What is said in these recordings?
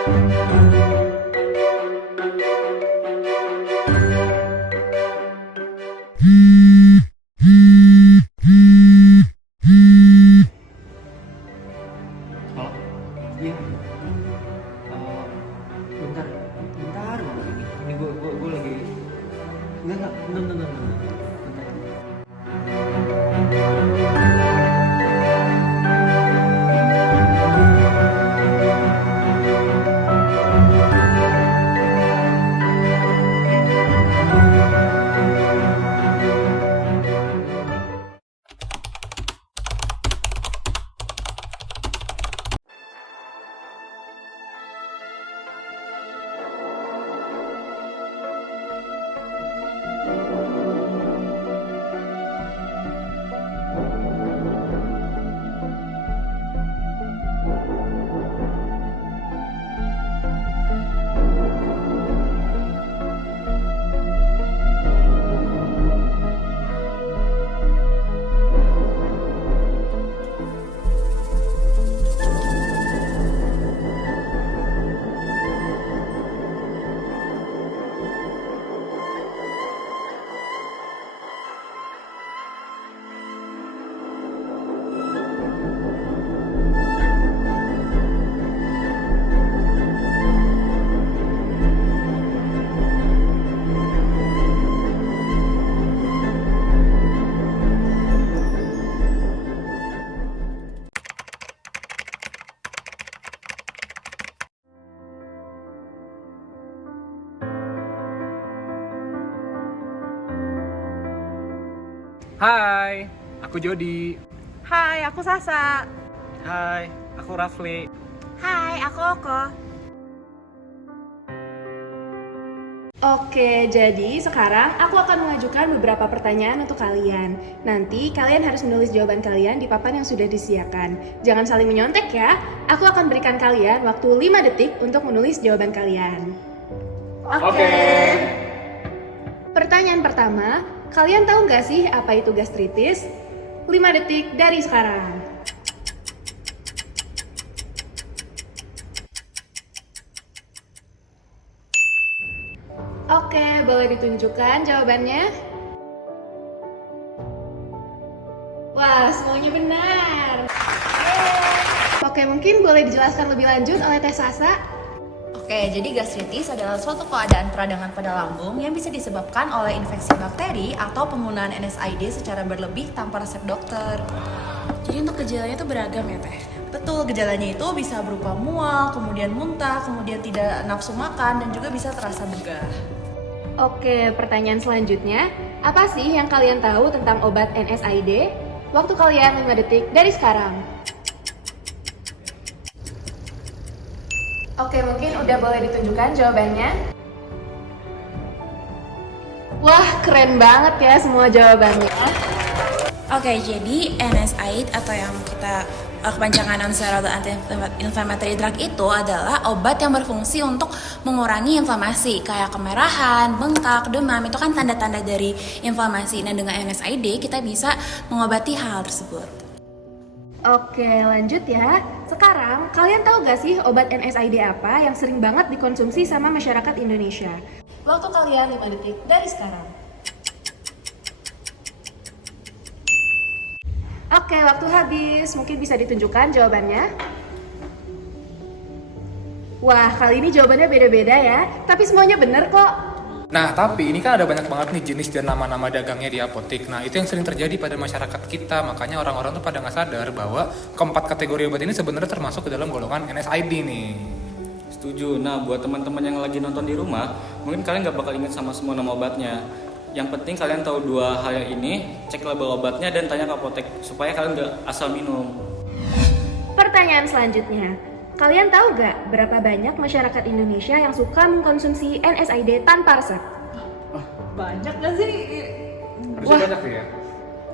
Halo? Iya. Bentar, bentar banget ini. Ini gue lagi. Enggak, bentar. Hai, aku Jody. Hai, aku Sasa. Hai, aku Rafli. Hai, aku Oko. Oke, jadi sekarang aku akan mengajukan beberapa pertanyaan untuk kalian. Nanti kalian harus menulis jawaban kalian di papan yang sudah disediakan. Jangan saling menyontek ya. Aku akan berikan kalian waktu 5 detik untuk menulis jawaban kalian. Oke. Pertanyaan pertama, kalian tahu nggak sih apa itu gastritis? 5 detik dari sekarang. Oke, boleh ditunjukkan jawabannya? Wah, semuanya benar. Yeay. Oke, mungkin boleh dijelaskan lebih lanjut oleh Teh Sasa? Oke, jadi gastritis adalah suatu keadaan peradangan pada lambung yang bisa disebabkan oleh infeksi bakteri atau penggunaan NSAID secara berlebih tanpa resep dokter. Jadi untuk gejalanya itu beragam ya, Teh? Betul, gejalanya itu bisa berupa mual, kemudian muntah, kemudian tidak nafsu makan, dan juga bisa terasa begah. Oke, pertanyaan selanjutnya. Apa sih yang kalian tahu tentang obat NSAID? Waktu kalian 5 detik dari sekarang. Oke, mungkin udah boleh ditunjukkan jawabannya. Wah, keren banget ya semua jawabannya. Oke, jadi NSAID atau yang kita kepanjangan non-steroidal anti-inflammatory drug itu adalah obat yang berfungsi untuk mengurangi inflamasi kayak kemerahan, bengkak, demam, itu kan tanda-tanda dari inflamasi. Nah, dengan NSAID kita bisa mengobati hal tersebut. Oke, lanjut ya. Sekarang, kalian tahu gak sih obat NSAID apa yang sering banget dikonsumsi sama masyarakat Indonesia? Waktu kalian 5 detik dari sekarang. Oke, waktu habis. Mungkin bisa ditunjukkan jawabannya. Wah, kali ini jawabannya beda-beda ya. Tapi semuanya bener kok. Nah, tapi ini kan ada banyak banget nih jenis dan nama-nama dagangnya di apotek. Nah, itu yang sering terjadi pada masyarakat kita. Makanya orang-orang tuh pada nggak sadar bahwa keempat kategori obat ini sebenarnya termasuk ke dalam golongan NSAID nih. Setuju. Nah, buat teman-teman yang lagi nonton di rumah, mungkin kalian nggak bakal ingat sama semua nama obatnya. Yang penting kalian tahu dua hal yang ini, cek label obatnya dan tanya ke apotek supaya kalian nggak asal minum. Pertanyaan selanjutnya. Kalian tahu gak berapa banyak masyarakat Indonesia yang suka mengkonsumsi NSAID tanpa resep? Banyak gak sih? Harusnya Wah. banyak ya.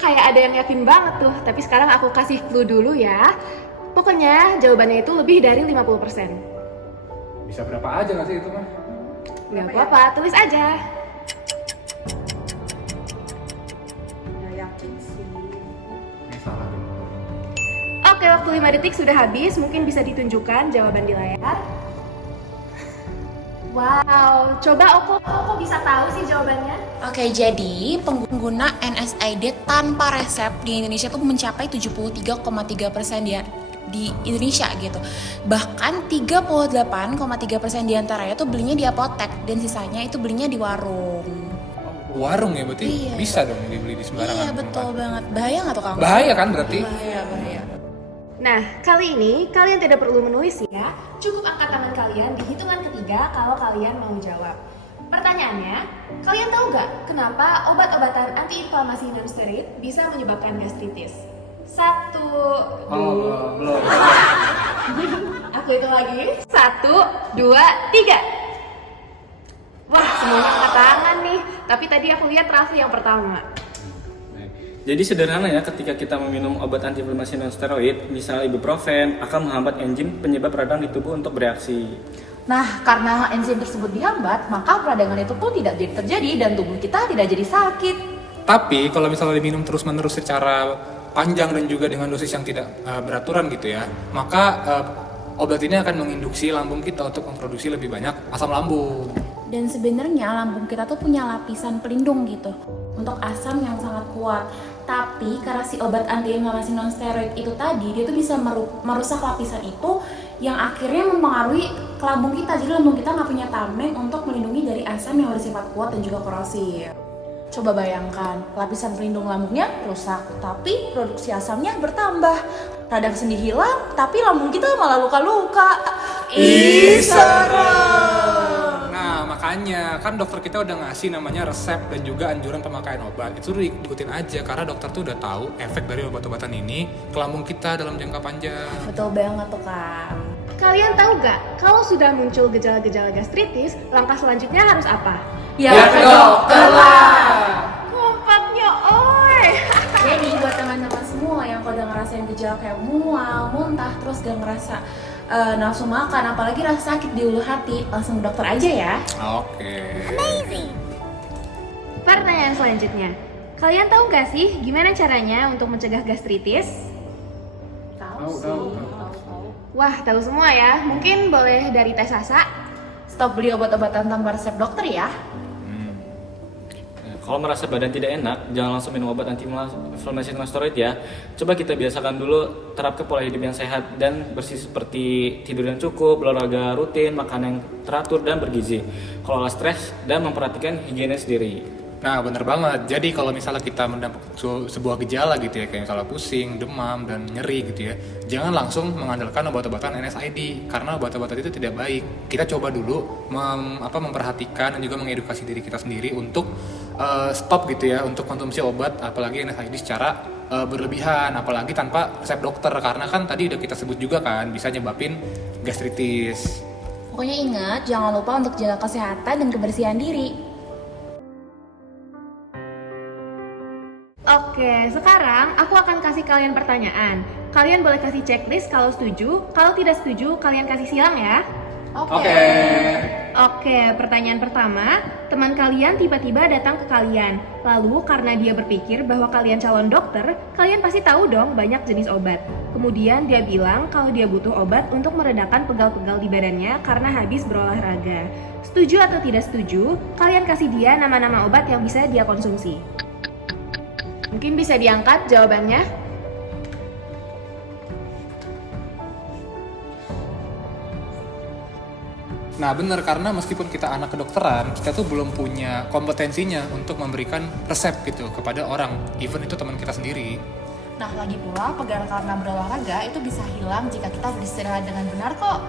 Kayak ada yang yakin banget tuh, tapi sekarang aku kasih clue dulu ya. Pokoknya jawabannya itu lebih dari 50%. Bisa berapa aja nggak sih itu mah? Gak apa-apa, tulis aja. Gak yakin sih. Ini salah deh. Oke, waktu 5 detik sudah habis, mungkin bisa ditunjukkan jawaban di layar. Wow, coba Oko bisa tahu sih jawabannya? Oke, jadi pengguna NSAID tanpa resep di Indonesia tuh mencapai 73,3% di Indonesia gitu. Bahkan 38,3% diantaranya tuh belinya di apotek dan sisanya itu belinya di warung. Warung ya berarti Iya. bisa dong dibeli di sembarangan Iya betul tempat. banget. Bahaya nggak tuh kamu? Bahaya kan berarti? Bahaya. Nah, kali ini kalian tidak perlu menulis ya. Cukup angkat tangan kalian di hitungan ketiga kalau kalian mau jawab. Pertanyaannya, kalian tahu nggak kenapa obat-obatan antiinflamasi non-steroid bisa menyebabkan gastritis? 1, 2, Belum. aku hitung lagi. 1, 2, 3. Wah, semuanya angkat tangan nih. Tapi tadi aku lihat Raffi yang pertama. Jadi sederhana ya, ketika kita meminum obat antiinflamasi non-steroid, misalnya ibuprofen, akan menghambat enzim penyebab radang di tubuh untuk bereaksi. Nah, karena enzim tersebut dihambat, maka peradangan itu pun tidak jadi terjadi dan tubuh kita tidak jadi sakit. Tapi kalau misalnya diminum terus-menerus secara panjang dan juga dengan dosis yang tidak beraturan gitu ya, maka obat ini akan menginduksi lambung kita untuk memproduksi lebih banyak asam lambung. Dan sebenarnya lambung kita tuh punya lapisan pelindung gitu untuk asam yang sangat kuat. Tapi karena si obat antiinflamasi non-steroid itu tadi, dia tuh bisa merusak lapisan itu yang akhirnya mempengaruhi ke lambung kita. Jadi lambung kita nggak punya tameng untuk melindungi dari asam yang bersifat kuat dan juga korosif. Coba bayangkan, lapisan pelindung lambungnya rusak, tapi produksi asamnya bertambah. Radang sendi hilang, tapi lambung kita malah luka-luka. Ih, serem. Nah, makanya kan dokter kita udah ngasih namanya resep dan juga anjuran pemakaian obat. Itu diikutin aja karena dokter tuh udah tahu efek dari obat-obatan ini ke lambung kita dalam jangka panjang. Betul banget tuh Kak. Kalian tahu nggak kalau sudah muncul gejala-gejala gastritis, langkah selanjutnya harus apa? Ya ke dokter lah. Kompaknya, oi. Jadi buat teman-teman semua yang kalau udah ngerasain gejala kayak mual, muntah, terus gak ngerasa nafsu makan, apalagi rasa sakit di ulu hati, langsung ke dokter aja ya. Oke. Pertanyaan selanjutnya, kalian tahu nggak sih gimana caranya untuk mencegah gastritis? Tahu. Wah, tahu semua ya. Mungkin boleh dari Teh Sasa. Stop beli obat-obatan tanpa resep dokter ya. Kalau merasa badan tidak enak, jangan langsung minum obat antiinflamasi non-steroid ya. Coba kita biasakan dulu terapkan pola hidup yang sehat dan bersih seperti tidur yang cukup, olahraga rutin, makan yang teratur dan bergizi. Kelola stres dan memperhatikan higiene sendiri. Nah, bener banget. Jadi kalau misalnya kita mendapat sebuah gejala gitu ya, kayak misalnya pusing, demam, dan nyeri gitu ya, jangan langsung mengandalkan obat-obatan NSAID karena obat-obatan itu tidak baik. Kita coba dulu memperhatikan dan juga mengedukasi diri kita sendiri untuk stop gitu ya untuk konsumsi obat apalagi NSAID secara berlebihan, apalagi tanpa resep dokter karena kan tadi udah kita sebut juga kan bisa nyebabin gastritis. Pokoknya ingat, jangan lupa untuk jaga kesehatan dan kebersihan diri. Oke, sekarang aku akan kasih kalian pertanyaan. Kalian boleh kasih checklist kalau setuju. Kalau tidak setuju, kalian kasih silang ya. Oke, pertanyaan pertama. Teman kalian tiba-tiba datang ke kalian. Lalu karena dia berpikir bahwa kalian calon dokter, kalian pasti tahu dong banyak jenis obat. Kemudian dia bilang kalau dia butuh obat untuk meredakan pegal-pegal di badannya karena habis berolahraga. Setuju atau tidak setuju, kalian kasih dia nama-nama obat yang bisa dia konsumsi. Mungkin bisa diangkat jawabannya. Nah benar, karena meskipun kita anak kedokteran, kita tuh belum punya kompetensinya untuk memberikan resep gitu kepada orang, even itu teman kita sendiri. Nah, lagi pula pegal karena berolahraga itu bisa hilang jika kita beristirahat dengan benar kok.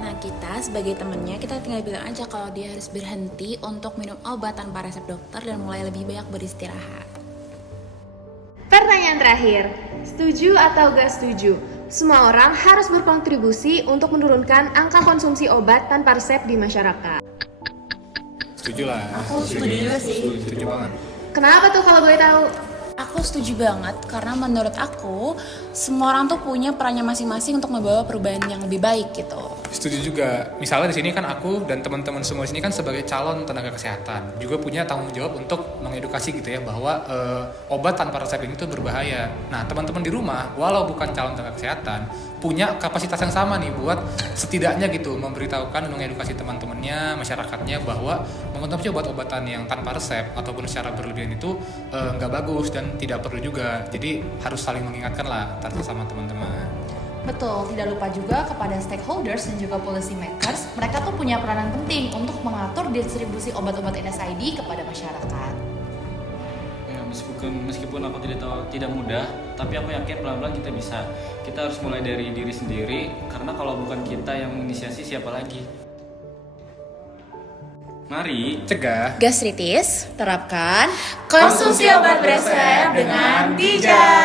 Nah kita sebagai temennya, kita tinggal bilang aja kalau dia harus berhenti untuk minum obat tanpa resep dokter dan mulai lebih banyak beristirahat. Pertanyaan terakhir, setuju atau gak setuju? Semua orang harus berkontribusi untuk menurunkan angka konsumsi obat tanpa resep di masyarakat. Setuju lah. Aku setuju juga sih. Setuju banget. Kenapa tuh kalau boleh tahu? Aku setuju banget karena menurut aku semua orang tuh punya perannya masing-masing untuk membawa perubahan yang lebih baik gitu. Setuju juga. Misalnya di sini kan aku dan teman-teman semua di sini kan sebagai calon tenaga kesehatan juga punya tanggung jawab untuk mengedukasi gitu ya bahwa obat tanpa resep ini tuh berbahaya. Nah, teman-teman di rumah walau bukan calon tenaga kesehatan punya kapasitas yang sama nih buat setidaknya gitu memberitahukan, mengedukasi teman-temannya, masyarakatnya bahwa mengkonsumsi obat-obatan yang tanpa resep ataupun secara berlebihan itu nggak bagus dan tidak perlu juga. Jadi harus saling mengingatkan lah antar sama teman-teman. Betul, tidak lupa juga kepada stakeholders dan juga policy makers, mereka tuh punya peranan penting untuk mengatur distribusi obat-obat NSAID kepada masyarakat. Ya, meskipun aku tidak mudah, tapi aku yakin pelan-pelan kita bisa. Kita harus mulai dari diri sendiri, karena kalau bukan kita yang menginisiasi, siapa lagi? Mari Cegah Gastritis, Terapkan konsumsi obat beresep dengan bijak.